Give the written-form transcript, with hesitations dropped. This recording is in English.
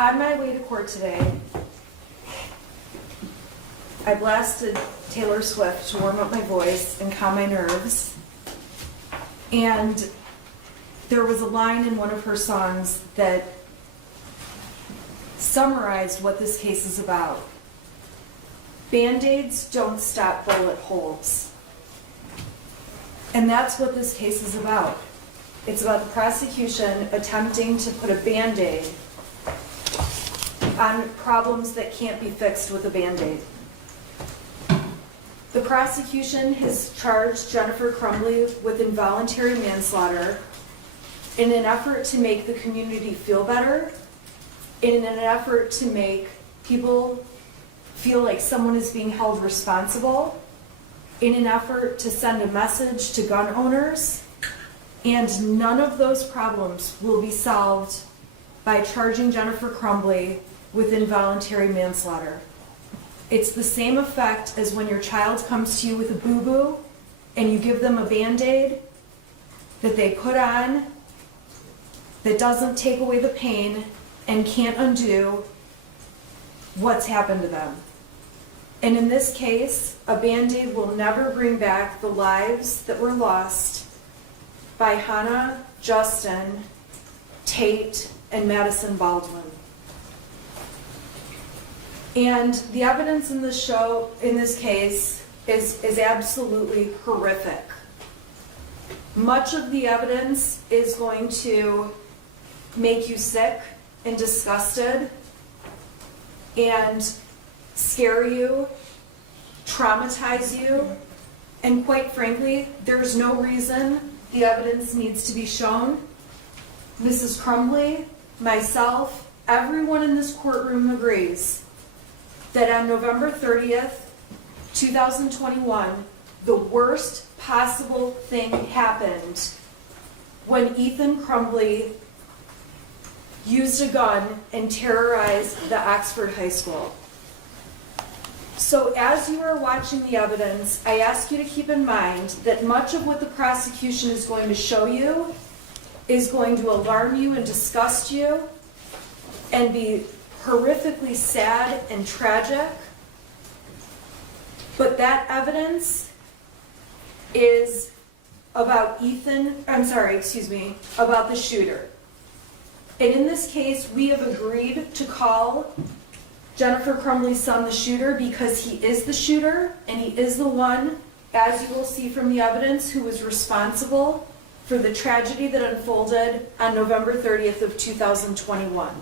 On my way to court today, I blasted Taylor Swift to warm up my voice and calm my nerves. And there was a line in one of her songs that summarized what this case is about. Band-Aids don't stop bullet holes. And that's what this case is about. It's about the prosecution attempting to put a Band-Aid on problems that can't be fixed with a Band-Aid. The prosecution has charged Jennifer Crumbley with involuntary manslaughter in an effort to make the community feel better, in an effort to make people feel like someone is being held responsible, in an effort to send a message to gun owners, and none of those problems will be solved by charging Jennifer Crumbley with involuntary manslaughter. It's the same effect as when your child comes to you with a boo-boo and you give them a Band-Aid that they put on that doesn't take away the pain and can't undo what's happened to them. And in this case, a Band-Aid will never bring back the lives that were lost by Hannah, Justin, Tate, and Madison Baldwin. And the evidence in this case is absolutely horrific. Much of the evidence is going to make you sick and disgusted and scare you, traumatize you, and quite frankly, there's no reason the evidence needs to be shown. Mrs. Crumbley, myself, everyone in this courtroom agrees that on November 30th, 2021, the worst possible thing happened when Ethan Crumbley used a gun and terrorized the Oxford High School. So as you are watching the evidence, I ask you to keep in mind that much of what the prosecution is going to show you is going to alarm you and disgust you and be horrifically sad and tragic, but that evidence is about about the shooter. And in this case, we have agreed to call Jennifer Crumbley's son the shooter because he is the shooter and he is the one, as you will see from the evidence, who was responsible for the tragedy that unfolded on November 30th of 2021.